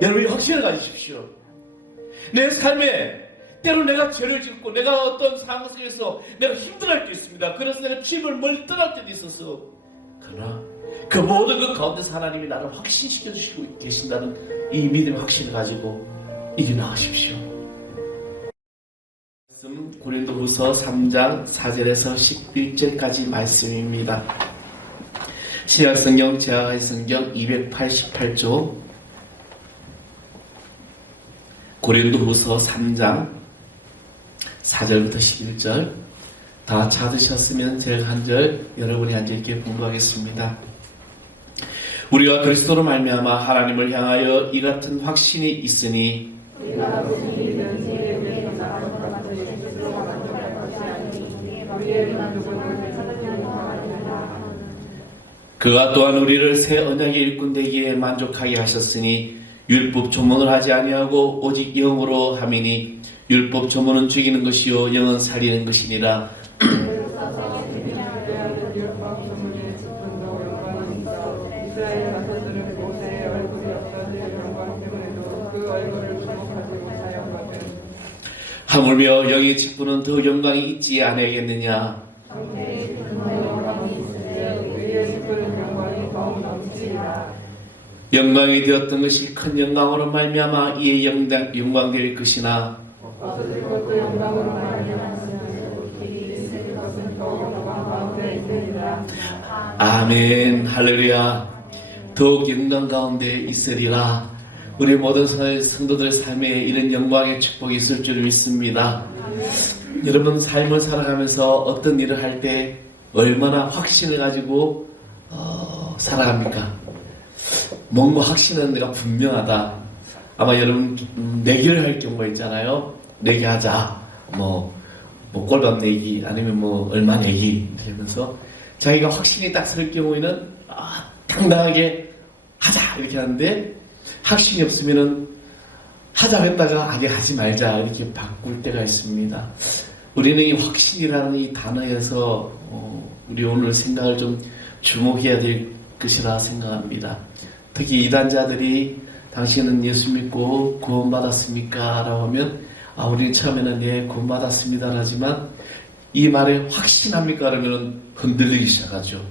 여러분이 확신을 가지십시오. 내 삶에 때로 내가 죄를 짓고 내가 어떤 상황 속에서 내가 힘들어할 때 있습니다. 그래서 내가 주님을 멀리 떠날 때도 있어서, 그러나 그 모든 것 가운데서 하나님이 나를 확신시켜 주시고 계신다는 이 믿음의 확신을 가지고 이리 나가십시오. 고린도후서 3장 4절에서 11절까지 말씀입니다. 신약성경 제아가지성경 288조, 고린도후서 3장 4절부터 11절 다 찾으셨으면 제가 한 절, 여러분이 한 절 이렇게 공부하겠습니다. 우리가 그리스도로 말미암아 하나님을 향하여 이 같은 확신이 있으니 그가 또한 우리를 새 언약의 일꾼 되기에 만족하게 하셨으니 율법 조문을 하지 아니하고 오직 영으로 함이니 율법 조문은 죽이는 것이요 영은 살리는 것이니라. 하물며 영의 직분은 더 영광이 있지 아니하겠느냐. 영광이 되었던 것이 큰 영광으로 말미암아 이에 영광될 것이나 아멘. 할렐루야. 더욱 영광 가운데 있으리라. 우리 모든 성도들 삶에 이런 영광의 축복이 있을 줄 믿습니다. 여러분 삶을 살아가면서 어떤 일을 할 때 얼마나 확신을 가지고 살아갑니까? 뭔가 확신은 내가 분명하다. 아마 여러분 내기를 할 경우가 있잖아요. 내기하자. 꼴값 내기 아니면 얼마 내기 이러면서 자기가 확신이 딱 설 경우에는 당당하게 하자 이렇게 하는데, 확신이 없으면은 하자 했다가 아예 하지 말자 이렇게 바꿀 때가 있습니다. 우리는 이 확신이라는 이 단어에서 우리 오늘 생각을 좀 주목해야 될 것이라 생각합니다. 특히 이단자들이 당신은 예수 믿고 구원받았습니까? 라고 하면 우리는 처음에는 네 구원받았습니다 하지만 이 말에 확신합니까? 그러면 흔들리기 시작하죠.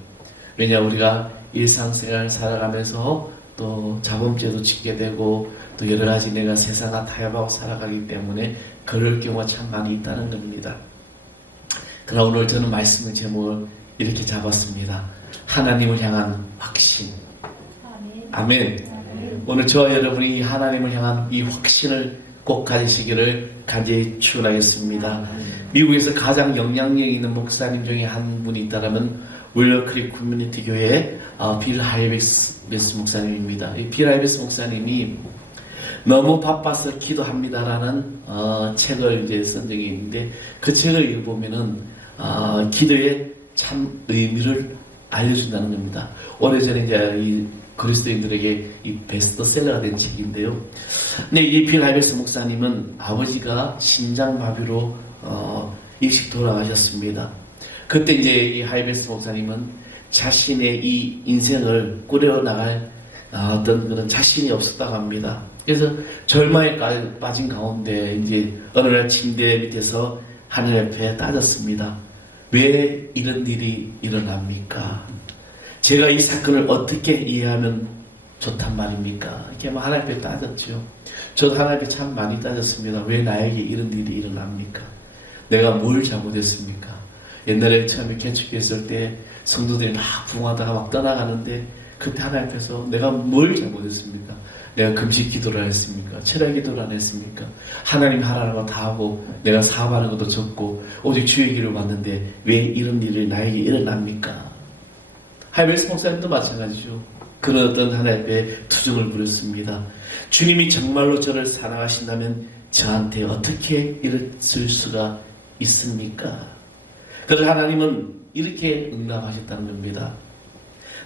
왜냐, 우리가 일상생활 살아가면서 또 자범죄도 짓게 되고 또 여러 가지 내가 세상과 타협하고 살아가기 때문에 그럴 경우가 참 많이 있다는 겁니다. 그러나 오늘 저는 말씀의 제목을 이렇게 잡았습니다. 하나님을 향한 확신. 아멘. 오늘 저와 여러분이 하나님을 향한 이 확신을 꼭 가지시기를 간절히 축원하겠습니다. 미국에서 가장 영향력 있는 목사님 중에 한 분이 있다면 윌러크릭 커뮤니티 교회의 빌 하이베스 목사님입니다. 이 빌 하이베스 목사님이 너무 바빠서 기도합니다라는 책을 이제 쓴 적이 있는데, 그 책을 읽어보면은 기도의 참 의미를 알려준다는 겁니다. 오래전에 이제 이 그리스도인들에게 이 베스트셀러가 된 책인데요. 근데 이 빌 하이베스 목사님은 아버지가 심장마비로 일찍 돌아가셨습니다. 그때 이제 이 하이베스 목사님은 자신의 이 인생을 꾸려나갈 어떤 그런 자신이 없었다고 합니다. 그래서 절망에 빠진 가운데 이제 어느 날 침대 밑에서 하늘 앞에 따졌습니다. 왜 이런 일이 일어납니까? 제가 이 사건을 어떻게 이해하면 좋단 말입니까? 이렇게 하늘 앞에 따졌죠. 저도 하늘 앞에 참 많이 따졌습니다. 왜 나에게 이런 일이 일어납니까? 내가 뭘 잘못했습니까? 옛날에 처음에 개척했을 때 성도들이 막 부흥하다가 막 떠나가는데 그때 하나님 앞에서 내가 뭘 잘못했습니까? 내가 금식 기도를 안 했습니까? 철야 기도를 안 했습니까? 하나님 하라는 거 다 하고 내가 사업하는 것도 적고 오직 주의 길을 왔는데 왜 이런 일이 나에게 일어납니까? 하이베스 목사님도 마찬가지죠. 그런 어떤 하나님 앞에 투정을 부렸습니다. 주님이 정말로 저를 사랑하신다면 저한테 어떻게 이랬을 수가 있습니까? 그래서 하나님은 이렇게 응답하셨다는 겁니다.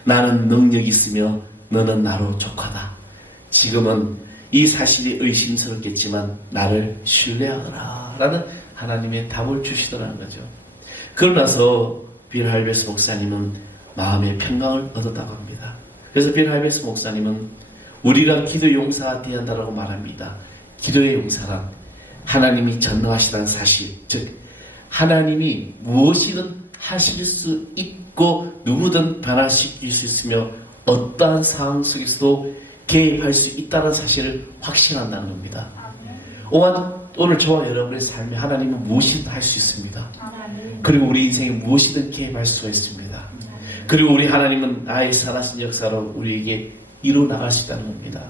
나는 능력이 있으며 너는 나로 족하다. 지금은 이 사실이 의심스럽겠지만 나를 신뢰하거라 라는 하나님의 답을 주시더라는 거죠. 그러고 나서 빌 하이베스 목사님은 마음의 평강을 얻었다고 합니다. 그래서 빌 하이베스 목사님은 우리가 기도 용사가 되어야 한다고 말합니다. 기도의 용사란 하나님이 전능하시다는 사실, 즉 하나님이 무엇이든 하실 수 있고 누구든 변화시킬 수 있으며 어떠한 상황 속에서도 개입할 수 있다는 사실을 확신한다는 겁니다. 오늘 저와 여러분의 삶에 하나님은 무엇이든 할 수 있습니다. 그리고 우리 인생에 무엇이든 개입할 수가 있습니다. 그리고 우리 하나님은 나의 살아신 역사로 우리에게 이루어 나갈 수 있다는 겁니다.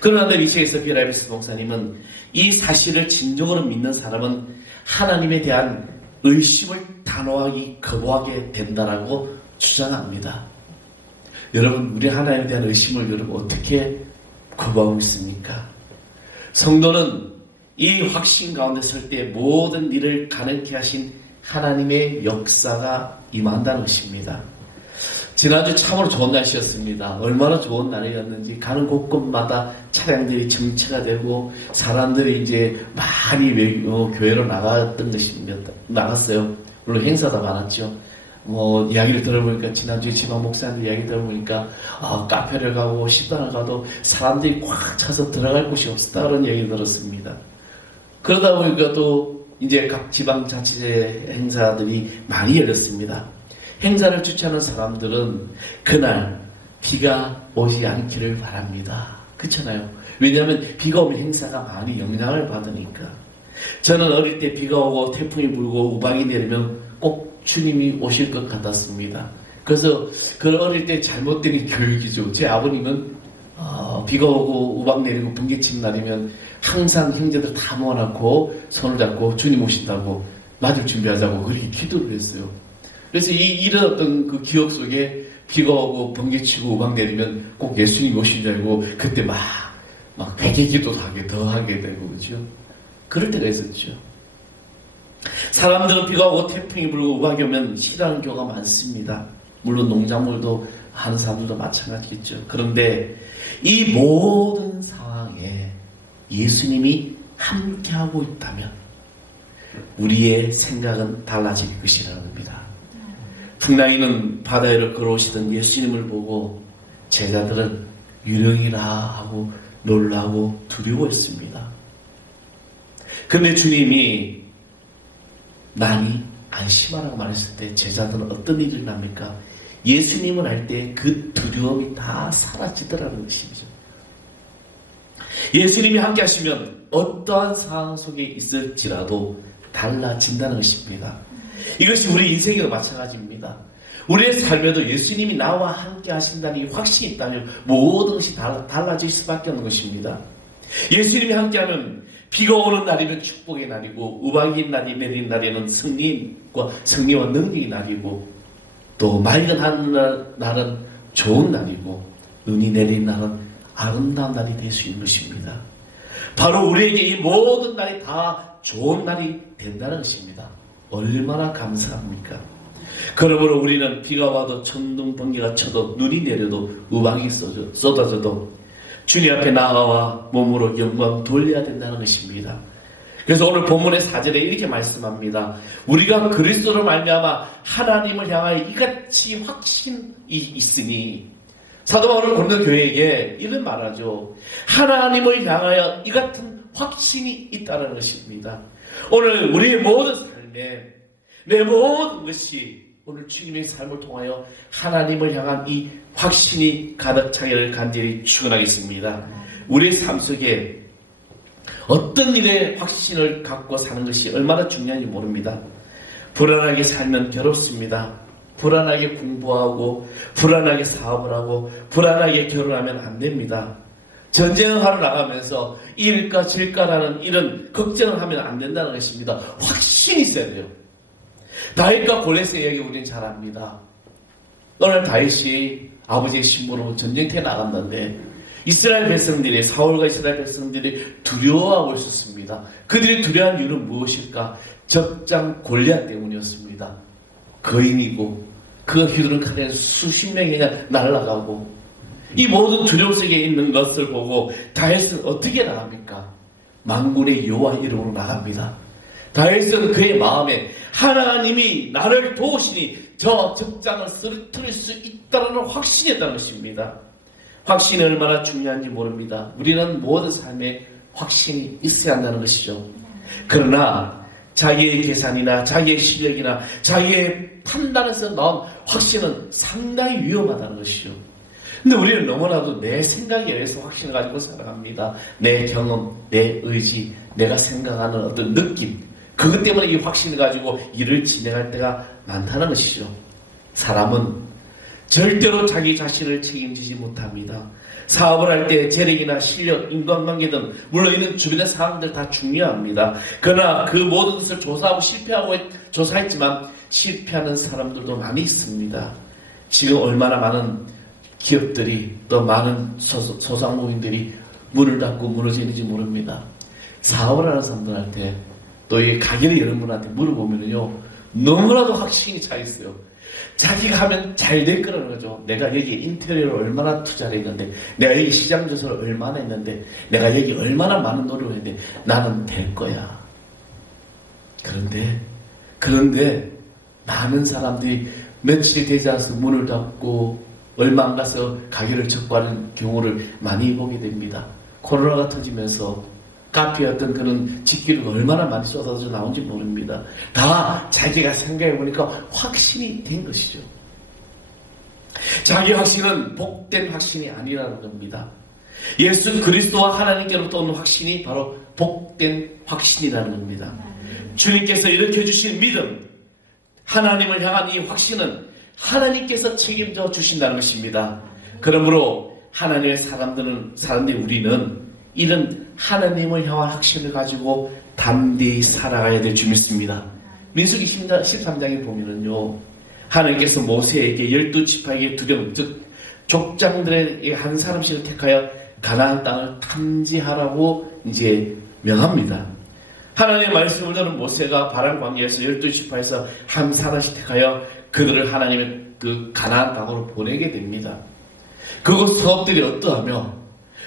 그러나 이 책에서 비라이비스 목사님은 이 사실을 진정으로 믿는 사람은 하나님에 대한 의심을 단호하게 거부하게 된다라고 주장합니다. 여러분, 우리 하나님에 대한 의심을 여러분 어떻게 거부하고 있습니까? 성도는 이 확신 가운데 설 때 모든 일을 가능케 하신 하나님의 역사가 임한다는 것입니다. 지난주 참으로 좋은 날씨였습니다. 얼마나 좋은 날이었는지 가는 곳곳마다 차량들이 정체가 되고 사람들이 이제 많이 교회로 나갔던 것입니다. 나갔어요. 물론 행사도 많았죠. 이야기를 들어보니까 지난주에 지방 목사님들 이야기 들어보니까 카페를 가고 식당을 가도 사람들이 꽉 차서 들어갈 곳이 없었다 그런 얘기 들었습니다. 그러다 보니까 또 이제 각 지방자치제 행사들이 많이 열렸습니다. 행사를 주최하는 사람들은 그날 비가 오지 않기를 바랍니다. 그렇잖아요. 왜냐하면 비가 오면 행사가 많이 영향을 받으니까. 저는 어릴 때 비가 오고 태풍이 불고 우박이 내리면 꼭 주님이 오실 것 같았습니다. 그래서 그 어릴 때 잘못된 교육이죠. 제 아버님은 비가 오고 우박 내리고 번개친 날이면 항상 형제들 다 모아놓고 손을 잡고 주님 오신다고 맞을 준비하자고 그렇게 기도를 했어요. 그래서 이런 어떤 그 기억 속에 비가 오고 번개치고 우박 내리면 꼭 예수님이 오신 줄 알고 그때 막 회개 기도도 더 하게 되고 그죠. 그럴 때가 있었죠. 사람들은 비가 오고 태풍이 불고 우박이 오면 싫어하는 경우가 많습니다. 물론 농작물도 하는 사람들도 마찬가지겠죠. 그런데 이 모든 상황에 예수님이 함께하고 있다면 우리의 생각은 달라질 것이라는 겁니다. 풍랑이는 바다 위를 걸어오시던 예수님을 보고 제자들은 유령이라 하고 놀라고 두려워했습니다. 그런데 주님이 난이 안심하라고 말했을 때 제자들은 어떤 일이 일어납니까? 예수님을 알 때 그 두려움이 다 사라지더라는 것이죠. 예수님이 함께 하시면 어떠한 상황 속에 있을지라도 달라진다는 것입니다. 이것이 우리 인생에도 마찬가지입니다. 우리의 삶에도 예수님이 나와 함께 하신다는 이 확신이 있다면 모든 것이 달라질 수밖에 없는 것입니다. 예수님이 함께하면 비가 오는 날이면 축복의 날이고 우박이 내리는 날에는 승리와 능력의 날이고 또 맑은 하늘날은 좋은 날이고 눈이 내리는 날은 아름다운 날이 될 수 있는 것입니다. 바로 우리에게 이 모든 날이 다 좋은 날이 된다는 것입니다. 얼마나 감사합니까? 그러므로 우리는 비가 와도 천둥 번개가 쳐도 눈이 내려도 우박이 쏟아져도 주님 앞에 나아와 몸으로 영광 돌려야 된다는 것입니다. 그래서 오늘 본문의 4절에 이렇게 말씀합니다. 우리가 그리스도를 말미암아 하나님을 향하여 이같이 확신이 있으니 사도 바울은 고린도 교회에게 이런 말하죠. 하나님을 향하여 이 같은 확신이 있다는 것입니다. 오늘 우리의 모든 삶에 내 모든 것이 오늘 주님의 삶을 통하여 하나님을 향한 이 확신이 가득 차기를 간절히 축원하겠습니다. 우리의 삶 속에 어떤 일에 확신을 갖고 사는 것이 얼마나 중요한지 모릅니다. 불안하게 살면 괴롭습니다. 불안하게 공부하고 불안하게 사업을 하고 불안하게 결혼하면 안 됩니다. 전쟁을 하러 나가면서 이일까 질까라는 이런 걱정을 하면 안 된다는 것입니다. 확신이 있어야 돼요. 다윗과 골리앗의 이야기 우리는 잘 압니다. 오늘 다윗이 아버지의 신부로 전쟁터에 나갔는데 이스라엘 백성들이 사울과 이스라엘 백성들이 두려워하고 있었습니다. 그들이 두려워한 이유는 무엇일까? 적장 골리앗 때문이었습니다. 거인이고 그가 휘두른 칼에 수십 명이 그냥 날아가고 이 모든 두려움 속에 있는 것을 보고 다윗은 어떻게 나갑니까? 만군의 여호와 이름으로 나갑니다. 다윗은 그의 마음에 하나님이 나를 도우시니 저 적장을 쓰러뜨릴 수 있다는 확신이 있다는 것입니다. 확신이 얼마나 중요한지 모릅니다. 우리는 모든 삶에 확신이 있어야 한다는 것이죠. 그러나 자기의 계산이나 자기의 실력이나 자기의 판단에서 나온 확신은 상당히 위험하다는 것이죠. 근데 우리는 너무나도 내 생각에 의해서 확신을 가지고 살아갑니다. 내 경험, 내 의지, 내가 생각하는 어떤 느낌, 그것 때문에 이 확신을 가지고 일을 진행할 때가 많다는 것이죠. 사람은 절대로 자기 자신을 책임지지 못합니다. 사업을 할 때 재력이나 실력, 인간관계 등 물론 이런 주변의 상황들 다 중요합니다. 그러나 그 모든 것을 조사하고 조사했지만 실패하는 사람들도 많이 있습니다. 지금 얼마나 많은 기업들이 또 많은 소상공인들이 문을 닫고 무너지는지 모릅니다. 사업을 하는 사람들한테 또 이 가게를 여는 분한테 물어보면요, 너무나도 확신이 차 있어요. 자기가 하면 잘 될 거라는 거죠. 내가 여기 인테리어를 얼마나 투자를 했는데, 내가 여기 시장 조사를 얼마나 했는데, 내가 여기 얼마나 많은 노력을 했는데 나는 될 거야. 그런데 많은 사람들이 며칠이 되지 않아서 문을 닫고 얼마 안 가서 가게를 접고하는 경우를 많이 보게 됩니다. 코로나가 터지면서 카페 어떤 그런 집기류가 얼마나 많이 쏟아져 나온지 모릅니다. 다 자기가 생각해보니까 확신이 된 것이죠. 자기 확신은 복된 확신이 아니라는 겁니다. 예수 그리스도와 하나님께로부터 오는 확신이 바로 복된 확신이라는 겁니다. 주님께서 일으켜주신 믿음, 하나님을 향한 이 확신은 하나님께서 책임져 주신다는 것입니다. 그러므로 하나님의 사람들이 우리는 이런 하나님을 향한 확신을 가지고 담대히 살아가야 될 줄 믿습니다. 민수기 13장에 보면은요, 하나님께서 모세에게 12지파에게 두령, 즉 족장들의 한 사람씩을 택하여 가나안 땅을 탐지하라고 이제 명합니다. 하나님의 말씀을 들은 모세가 바람 광야에서 12지파에서 한 사람씩 택하여 그들을 하나님의 그 가나안 땅으로 보내게 됩니다. 그곳 서업들이 어떠하며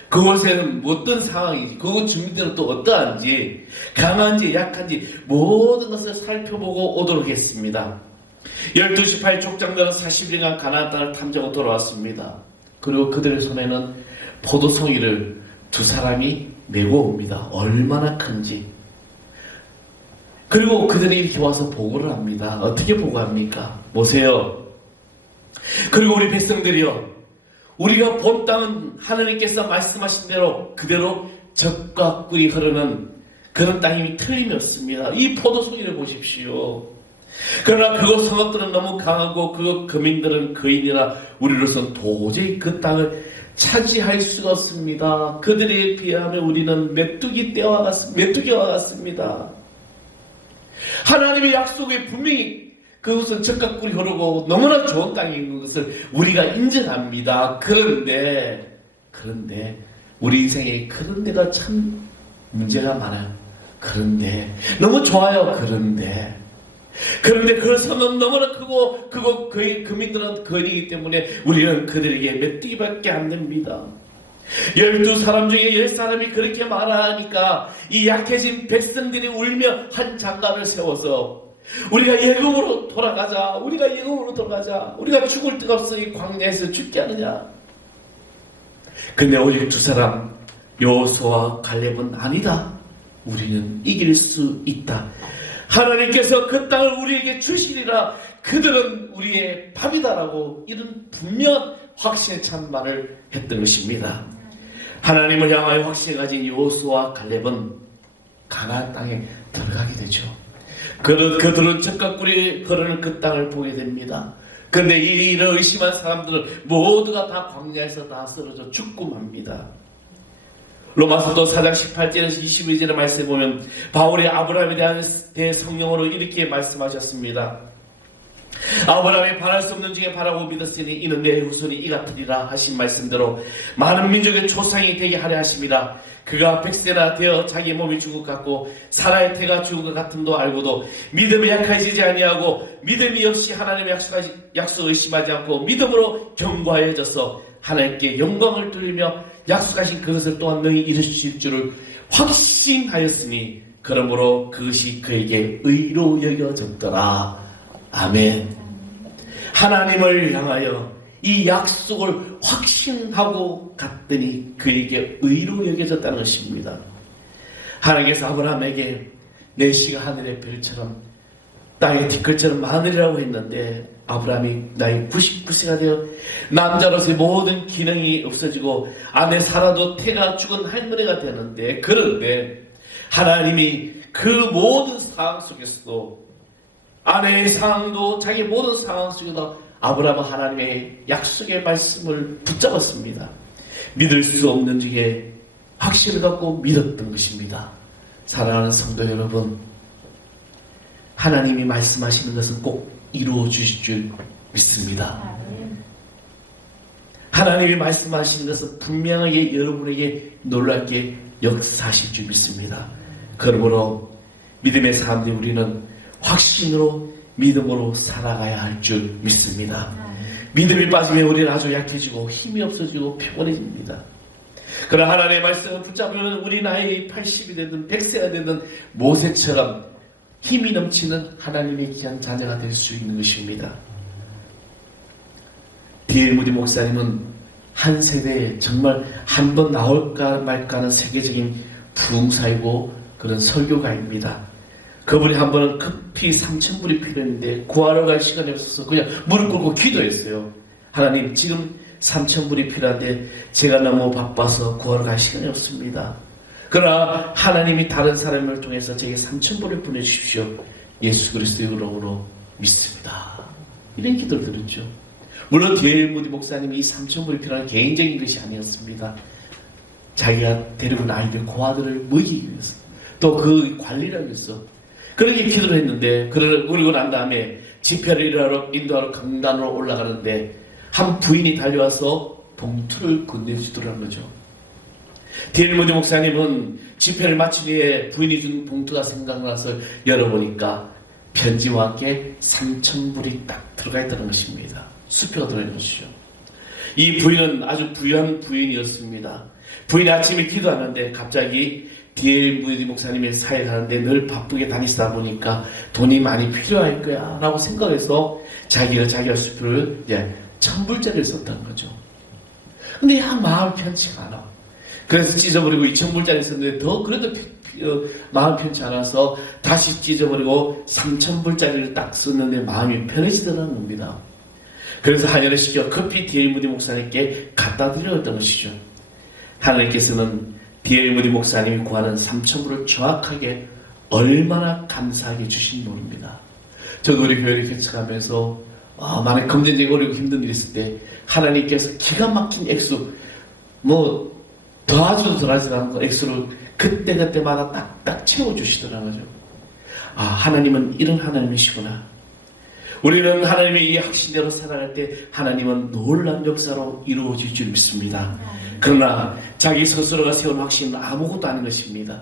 그곳에는 어떤 상황인지, 그곳 주민들은 또 어떠한지, 강한지 약한지 모든 것을 살펴보고 오도록 했습니다. 12지파의 족장들은 40일간 가나안 땅을 탐정하고 돌아왔습니다. 그리고 그들의 손에는 포도송이를 두 사람이 메고 옵니다. 얼마나 큰지. 그리고 그들이 이렇게 와서 보고를 합니다. 어떻게 보고합니까? 보세요. 그리고 우리 백성들이요, 우리가 본 땅은 하나님께서 말씀하신 대로 그대로 젖과 꿀이 흐르는 그런 땅이 틀림이 없습니다. 이 포도송이를 보십시오. 그러나 그곳 성읍들은 너무 강하고 그 거민들은 거인이라 우리로서는 도저히 그 땅을 차지할 수가 없습니다. 그들에 비하면 우리는 메뚜기와 같습니다. 하나님의 약속에 분명히 그것은 젖과 꿀이 흐르고 너무나 좋은 땅인 것을 우리가 인정합니다. 그런데 우리 인생에 그런 데가 참 문제가 많아요. 그런데 너무 좋아요. 그런데 그 성은 너무나 크고 그거 거민들은 거인이기 때문에 우리는 그들에게 메뚜기밖에 안 됩니다. 12사람 중에 10사람이 그렇게 말하니까 이 약해진 백성들이 울며 한 장갑을 세워서 우리가 예굽으로 돌아가자. 우리가 죽을 데가 없어 이 광야에서 죽게 하느냐. 근데 오직 두 사람 여호수아와 갈렙은 아니다. 우리는 이길 수 있다. 하나님께서 그 땅을 우리에게 주시리라. 그들은 우리의 밥이다라고 이런 분명한 확신에 찬 말을 했던 것입니다. 하나님을 향하여 확신을 가진 여호수아와 갈렙은 가나안 땅에 들어가게 되죠. 그들은 젖과 꿀이 흐르는 그 땅을 보게 됩니다. 그런데 이를 의심한 사람들은 모두가 다 광야에서 다 쓰러져 죽고 맙니다. 로마서도 4장 18절에서 22절의 말씀에 보면 바울이 아브라함에 대한 성령으로 이렇게 말씀하셨습니다. 아브라함이 바랄 수 없는 중에 바라고 믿었으니 이는 내 후손이 이 같으리라 하신 말씀대로 많은 민족의 조상이 되게 하려 하심이라. 그가 100세나 되어 자기 몸이 죽은 것 같고 사라의 태가 죽은 것 같음도 알고도 믿음에 약해지지 아니하고 믿음이 없이 하나님의 약속을 의심하지 않고 믿음으로 견고하여져서 하나님께 영광을 돌리며 약속하신 그것을 또한 너희 이루실 줄을 확신하였으니 그러므로 그것이 그에게 의로 여겨졌더라. 아멘. 하나님을 향하여 이 약속을 확신하고 갔더니 그에게 의로 여겨졌다는 것입니다. 하나님께서 아브라함에게 내 씨가 하늘의 별처럼 땅의 티끌처럼 많으리라고 했는데 아브라함이 나이 99세가 되어 남자로서의 모든 기능이 없어지고 아내 사라도 태가 죽은 할머니가 되는데, 그런데 하나님이 그 모든 상황 속에서도, 아내의 상황도 자기 모든 상황 속에도 아브라함은 하나님의 약속의 말씀을 붙잡았습니다. 믿을 수 없는 중에 확신을 갖고 믿었던 것입니다. 사랑하는 성도 여러분, 하나님이 말씀하시는 것은 꼭 이루어 주실 줄 믿습니다. 하나님이 말씀하시는 것은 분명하게 여러분에게 놀랍게 역사하실 줄 믿습니다. 그러므로 믿음의 사람들이 우리는 확신으로 믿음으로 살아가야 할 줄 믿습니다. 믿음이 빠지면 우리는 아주 약해지고 힘이 없어지고 피곤해집니다. 그러나 하나님의 말씀을 붙잡으면 우리 나이 80이 되든 100세가 되든 모세처럼 힘이 넘치는 하나님의 귀한 자녀가 될 수 있는 것입니다. D.L. 무디 목사님은 한 세대에 정말 한 번 나올까 말까 하는 세계적인 부흥사이고 그런 설교가입니다. 그분이 한 번은 급히 3,000불이 필요했는데 구하러 갈 시간이 없어서 그냥 무릎 꿇고 기도했어요. 하나님, 지금 3,000불이 필요한데 제가 너무 바빠서 구하러 갈 시간이 없습니다. 그러나 하나님이 다른 사람을 통해서 제게 3,000불을 보내주십시오. 예수 그리스도의 이름으로 믿습니다. 이런 기도를 드렸죠. 물론 D.L. 무디 목사님이 이 3,000불이 필요한 개인적인 것이 아니었습니다. 자기가 데리고 온 아이들, 고아들을 먹이기 위해서, 또 그 관리를 위해서 그렇게 기도를 했는데, 그러고 난 다음에 집회를 인도하러 강단으로 올라가는데 한 부인이 달려와서 봉투를 건네주더라는 거죠. D.L. 무디 목사님은 집회를 마친 후에 부인이 준 봉투가 생각나서 열어보니까 편지와 함께 3,000불이 딱 들어가 있다는 것입니다. 수표가 들어있는 것이죠. 이 부인은 아주 부유한 부인이었습니다. 부인이 아침에 기도하는데 갑자기 D.L. 무디 목사님의 사역하는데 늘 바쁘게 다니시다 보니까 돈이 많이 필요할 거야 라고 생각해서 자기가 수표를 이제 1,000불짜리를 썼다는 거죠. 근데 마음이 편치가 않아. 그래서 찢어버리고 2,000불짜리 썼는데 더 그래도 마음이 편치 않아서 다시 찢어버리고 3,000불짜리를 딱 썼는데 마음이 편해지더라는 겁니다. 그래서 한여를 시켜 급히 D.L. 무디 목사님께 갖다 드렸던 것이죠. 하나님께서는 D.L. 무디 목사님이 구하는 3,000불을 정확하게 얼마나 감사하게 주신지 모릅니다. 저도 우리 교회를 개척하면서 많은 금전적인 어렵고 힘든 일이 있을 때 하나님께서 기가 막힌 액수, 더하지도 덜하지도 않은 액수를 그때마다 딱딱 채워주시더라고요. 하나님은 이런 하나님이시구나. 우리는 하나님의 이 확신대로 살아갈 때 하나님은 놀라운 역사로 이루어질 줄 믿습니다. 그러나 자기 스스로가 세운 확신은 아무것도 아닌 것입니다.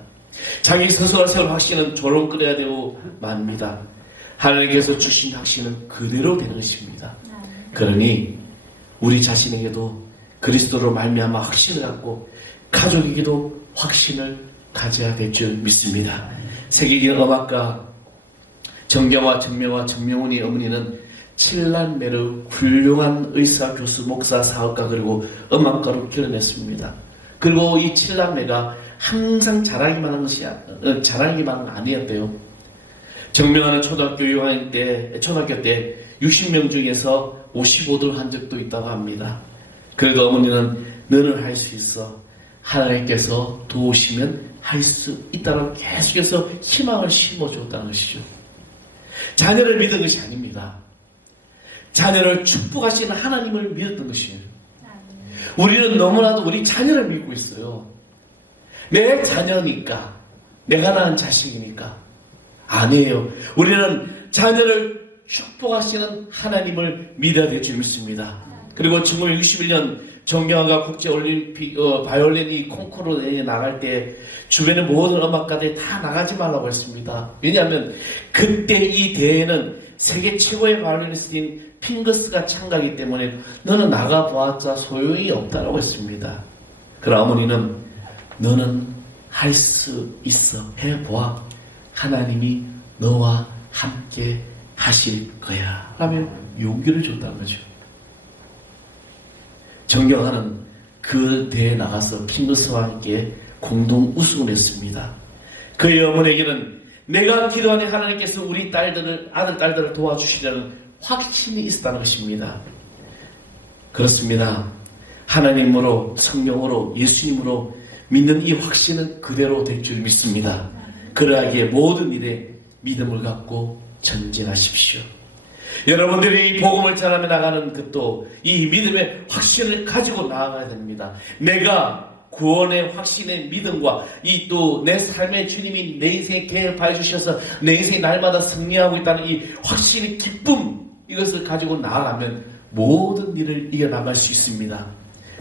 자기 스스로가 세운 확신은 조롱 끓여야 되고 맙니다. 하나님께서 주신 확신은 그대로 되는 것입니다. 그러니 우리 자신에게도 그리스도로 말미암아 확신을 갖고 가족에게도 확신을 가져야 될 줄 믿습니다. 세계적인 음악가 정경화, 정명화, 정명훈이 어머니는 7남매를 훌륭한 의사, 교수, 목사, 사업가 그리고 음악가로 길러냈습니다. 그리고 이 7남매가 항상 자랑이만 한 건 아니었대요. 정명화는 초등학교 때 60명 중에서 55도를 한 적도 있다고 합니다. 그래도 어머니는 너는 할 수 있어. 하나님께서 도우시면 할 수 있다고 계속해서 희망을 심어줬다는 것이죠. 자녀를 믿은 것이 아닙니다. 자녀를 축복하시는 하나님을 믿었던 것이에요. 우리는 너무나도 우리 자녀를 믿고 있어요. 내 자녀니까, 내가 낳은 자식이니까. 아니에요. 우리는 자녀를 축복하시는 하나님을 믿어야 될 줄 믿습니다. 그리고 1961년 정경화가 국제올림픽 바이올린 이 콩쿠르에 나갈 때 주변의 모든 음악가들이 다 나가지 말라고 했습니다. 왜냐하면 그때 이 대회는 세계 최고의 바이올리니스트인 핑거스가 참가하기 때문에 너는 나가보았자 소용이 없다고 했습니다. 그러나 어머니는 너는 할 수 있어. 해보아. 하나님이 너와 함께 하실 거야. 라며 용기를 줬다는 거죠. 존경하는 그 대회에 나가서 킹거스와 함께 공동 우승을 했습니다. 그의 어머니에게는 내가 기도하니 하나님께서 우리 딸들을, 아들, 딸들을 도와주시려는 확신이 있었다는 것입니다. 그렇습니다. 하나님으로, 성령으로, 예수님으로 믿는 이 확신은 그대로 될 줄 믿습니다. 그러하기에 모든 일에 믿음을 갖고 전진하십시오. 여러분들이 이 복음을 전하며 나가는 것도 이 믿음의 확신을 가지고 나아가야 됩니다. 내가 구원의 확신의 믿음과 이 또 내 삶의 주님이 내 인생에 개입하여 주셔서 내 인생이 날마다 승리하고 있다는 이 확신의 기쁨, 이것을 가지고 나아가면 모든 일을 이겨나갈 수 있습니다.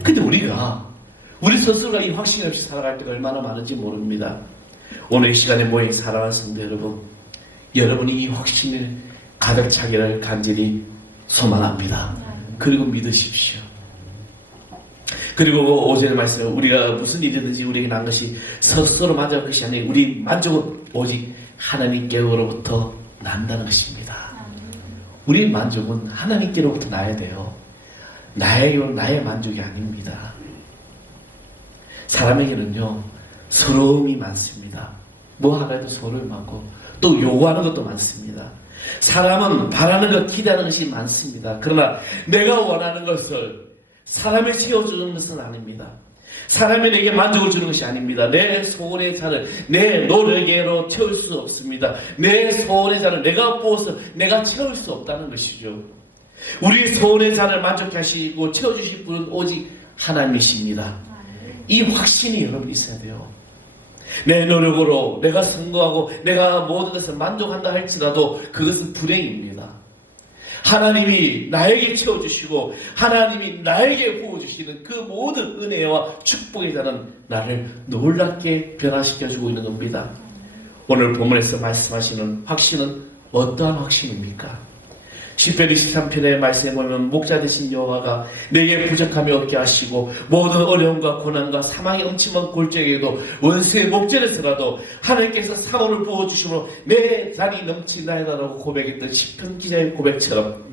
근데 우리 스스로가 이 확신 없이 살아갈 때가 얼마나 많은지 모릅니다. 오늘 이 시간에 모인 사랑하는 성도 여러분, 여러분이 이 확신을 가득 차기를 간절히 소망합니다. 그리고 믿으십시오. 그리고 오전에 말씀에 우리가 무슨 일이든지 우리에게 난 것이 스스로 만족할 것이 아니라 우리 만족은 오직 하나님께로부터 난다는 것입니다. 우리 만족은 하나님께로부터 나야 돼요. 나의 만족이 아닙니다. 사람에게는요, 서러움이 많습니다. 뭐 하나도 서러움이 많고 또 요구하는 것도 많습니다. 사람은 바라는 것, 기대하는 것이 많습니다. 그러나 내가 원하는 것을 사람이 채워주는 것은 아닙니다. 사람이 내게 만족을 주는 것이 아닙니다. 내 소원의 잔을 내 노력으로 채울 수 없습니다. 내 소원의 잔을 내가 부어서 내가 채울 수 없다는 것이죠. 우리 소원의 잔을 만족해 하시고 채워주실 분은 오직 하나님이십니다. 이 확신이 여러분 있어야 돼요. 내 노력으로 내가 성공하고 내가 모든 것을 만족한다 할지라도 그것은 불행입니다. 하나님이 나에게 채워주시고 하나님이 나에게 부어주시는 그 모든 은혜와 축복에 대한 나를 놀랍게 변화시켜주고 있는 겁니다. 오늘 본문에서 말씀하시는 확신은 어떠한 확신입니까? 시편 23편의 말씀에 보면 목자 되신 여호와가 내게 부족함이 없게 하시고 모든 어려움과 고난과 사망의 엄침한 골짜기에도 원수의 목전에서라도 하나님께서 사고를 부어주심으로 내 잔이 넘치나이다라고 고백했던 시편 기자의 고백처럼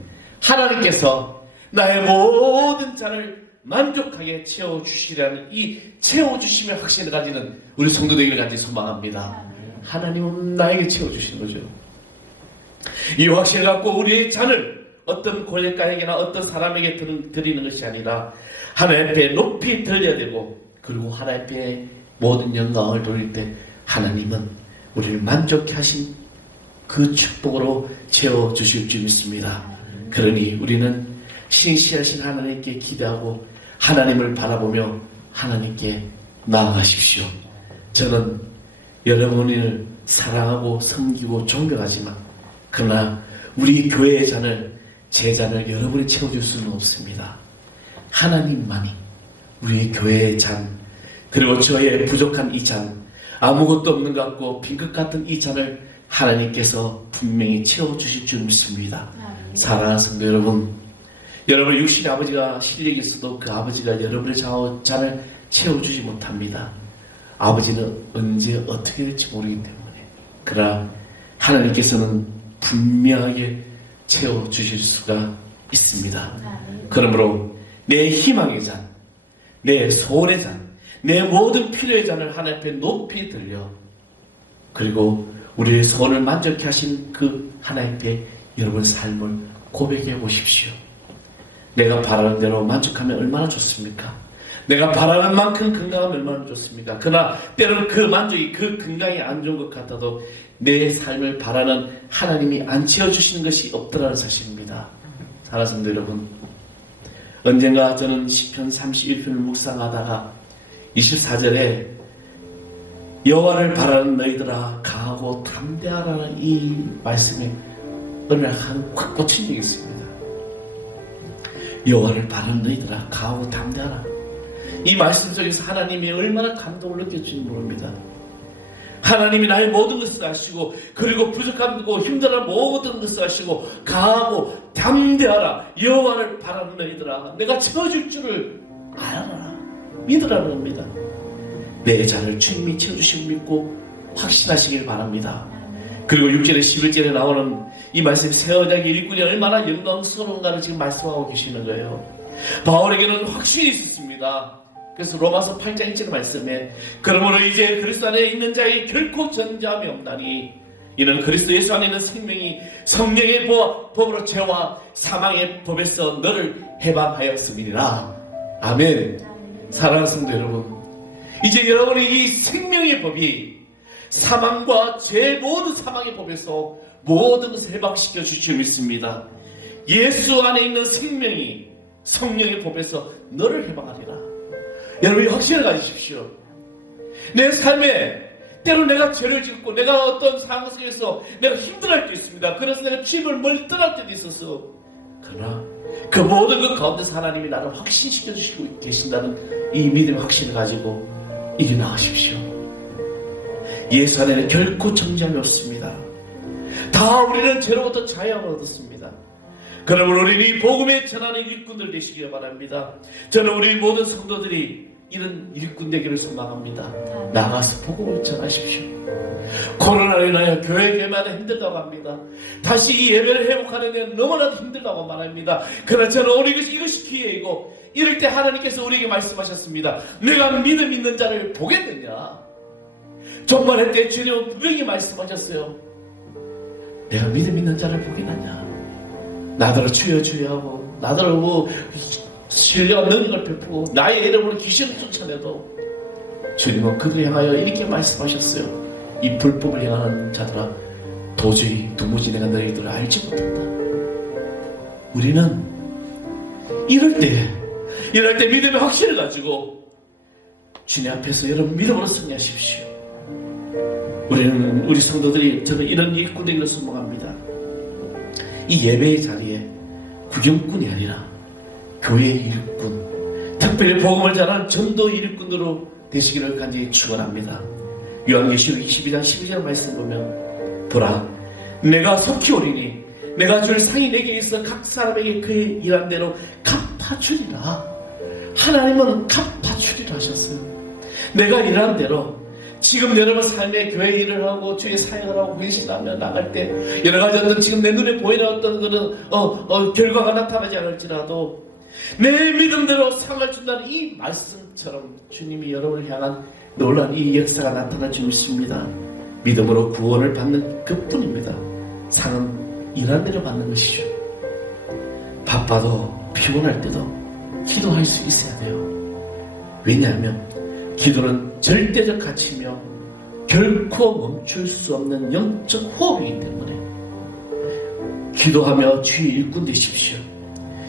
하나님께서 나의 모든 잔을 만족하게 채워주시라는 이 채워주심의 확신을 가지는 우리 성도들에게 간절히 소망합니다. 하나님은 나에게 채워주시는 거죠. 이 확신을 갖고 우리의 잔을 어떤 고객가에게나 어떤 사람에게 드리는 것이 아니라 하나님 앞에 높이 들려야 되고, 그리고 하나님 앞에 모든 영광을 돌릴 때 하나님은 우리를 만족해 하신 그 축복으로 채워주실 줄 믿습니다. 그러니 우리는 신실하신 하나님께 기대하고 하나님을 바라보며 하나님께 나아가십시오. 저는 여러분을 사랑하고 섬기고 존경하지만 그러나 우리 교회의 잔을, 제 잔을 여러분이 채워줄 수는 없습니다. 하나님만이 우리의 교회의 잔, 그리고 저의 부족한 이 잔, 아무것도 없는 것 같고 빈 것 같은 이 잔을 하나님께서 분명히 채워주실 줄 믿습니다. 사랑하는 성도 여러분, 여러분의 육신의 아버지가 실력이 있어도 그 아버지가 여러분의 잔을 채워주지 못합니다. 아버지는 언제 어떻게 될지 모르기 때문에. 그러나 하나님께서는 분명하게 채워주실 수가 있습니다. 그러므로 내 희망의 잔, 내 소원의 잔, 내 모든 필요의 잔을 하나님 앞에 높이 들려, 그리고 우리의 소원을 만족해 하신 그 하나님 앞에 여러분 삶을 고백해 보십시오. 내가 바라는 대로 만족하면 얼마나 좋습니까? 내가 바라는 만큼 건강하면 얼마나 좋습니까? 그러나 때로는 그 만족이, 그 건강이 안 좋은 것 같아도 내 삶을 바라는 하나님이 안 채워주시는 것이 없더라는 사실입니다. 사랑하는 성도 여러분, 언젠가 저는 시편 31편을 묵상하다가 24절에 여호와를 바라는 너희들아 강하고 담대하라는 이 말씀에 어느 날 확 꽂힌 적이 있습니다. 여호와를 바라는 너희들아 강하고 담대하라. 이 말씀 속에서 하나님이 얼마나 감동을 느꼈는지 모릅니다. 하나님이 나의 모든 것을 아시고, 그리고 부족함고 힘들어하는 모든 것을 아시고, 강하고 담대하라. 여호와를 바라는 너희들아, 내가 채워줄 줄을 알아라, 믿으라는 겁니다. 내 잔을 주님이 채워주시고 믿고 확신하시길 바랍니다. 그리고 6절에 11절에 나오는 이 말씀, 새 언약의 일꾼이 얼마나 영광스러운가를 지금 말씀하고 계시는 거예요. 바울에게는 확신이 있었습니다. 그래서 로마서 8장 1절 말씀에 그러므로 이제 그리스도 안에 있는 자의 결코 전자함이 없나니 이는 그리스도 예수 안에 있는 생명이 성령의 법으로 죄와 사망의 법에서 너를 해방하였음이니라. 아멘. 사랑하는 성도 여러분, 이제 여러분의 이 생명의 법이 사망과 죄 모든 사망의 법에서 모든 것을 해방시켜 주시고 믿습니다. 예수 안에 있는 생명이 성령의 법에서 너를 해방하리라. 여러분이 확신을 가지십시오. 내 삶에 때로 내가 죄를 짓고 내가 어떤 상황 속에서 내가 힘들어할 때 있습니다. 그래서 내가 주님을 멀리 떠날 때도 있어서, 그러나 그 모든 것 가운데서 하나님이 나를 확신시켜 주시고 계신다는 이 믿음의 확신을 가지고 이리 나가십시오. 예수 안에는 결코 정죄함이 없습니다. 다 우리는 죄로부터 자유함을 얻었습니다. 그러므로 우리는 이 복음의 전하는 일꾼들 되시길 바랍니다. 저는 우리 모든 성도들이 이런 일꾼 되기를 소망합니다. 나가서 복음을 전하십시오. 코로나로 인하여 교회 개만은 힘들다고 합니다. 다시 이 예배를 회복하는 데 너무나도 힘들다고 말합니다. 그러나 저는 오늘 이것이 기회이고, 이럴 때 하나님께서 우리에게 말씀하셨습니다. 내가 믿음 있는 자를 보겠느냐. 종말의 때 주님은 분명히 말씀하셨어요. 내가 믿음 있는 자를 보겠느냐. 나더러 주여 주여 하고 나더러 신뢰와 능력을 베푸고 나의 이름으로 귀신을 쫓아내도 주님은 그들을 향하여 이렇게 말씀하셨어요. 이 불법을 행하는 자들아, 도저히 도무지 내가 너희들을 알지 못한다. 우리는 이럴 때 믿음의 확신을 가지고 주님 앞에서 여러분 믿음으로 승리하십시오. 우리 성도들이, 저는 이런 일꾼 되기를 소망합니다. 이 예배의 자리에 구경꾼이 아니라 교회의 일꾼, 특별히 복음을 전하는 전도 일꾼으로 되시기를 간절히 축원합니다. 요한계시록 22장 12절 말씀 보면, 보라 내가 속히 오리니 내가 줄 상이 내게 있어 각 사람에게 그의 일한 대로 갚아주리라. 하나님은 갚아주리라 하셨어요. 내가 일한 대로 지금 여러분 삶의 교회 일을 하고 주의 사역을 하고 헌신하며 나갈 때 여러 가지 어떤 지금 내 눈에 보이는 어떤 그런 결과가 나타나지 않을지라도 내 믿음대로 상을 준다는 이 말씀처럼 주님이 여러분을 향한 놀라운 이 역사가 나타날 줄 믿습니다. 믿음으로 구원을 받는 그뿐입니다. 상은 일한 대로 받는 것이죠. 바빠도 피곤할 때도 기도할 수 있어야 돼요. 왜냐하면 기도는 절대적 가치며 결코 멈출 수 없는 영적 호흡이기 때문에 기도하며 주의 일꾼 되십시오.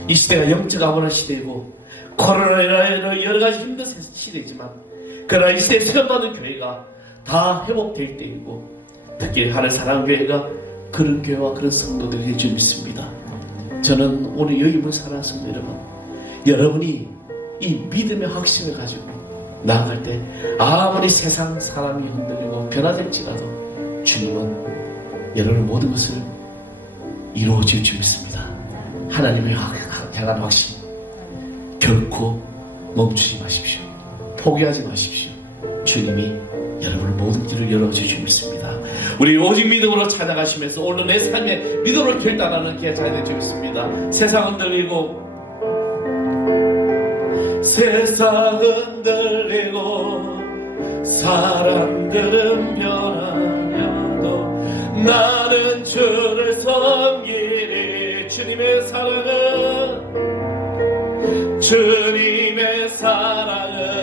이 시대가 영적 암울한 시대이고 코로나로 여러 가지 힘든 시대이지만, 그러나 이 시대에 세련받은 교회가 다 회복될 때이고, 특히 하늘 사랑 교회가 그런 교회와 그런 성도들이 될 줄 믿습니다. 저는 오늘 여기 있는 사랑하는 성도 여러분이 이 믿음의 확신을 가지고 나아갈 때 아무리 세상 사람이 흔들리고 변화될지라도 주님은 여러분의 모든 것을 이루어 줄 줄 믿습니다. 하나님의 향한 확신, 결코 멈추지 마십시오. 포기하지 마십시오. 주님이 여러분의 모든 길을 열어줄 줄 믿습니다. 우리 오직 믿음으로 찾아가시면서 오늘 내 삶의 믿음으로 결단하는 기회 잘 될 줄 믿습니다. 세상 흔들리고 사람들은 변하여도 나는 주를 섬기리. 주님의 사랑은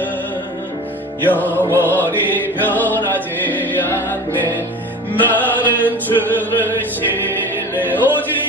영원히 변하지 않네. 나는 주를 신뢰 오직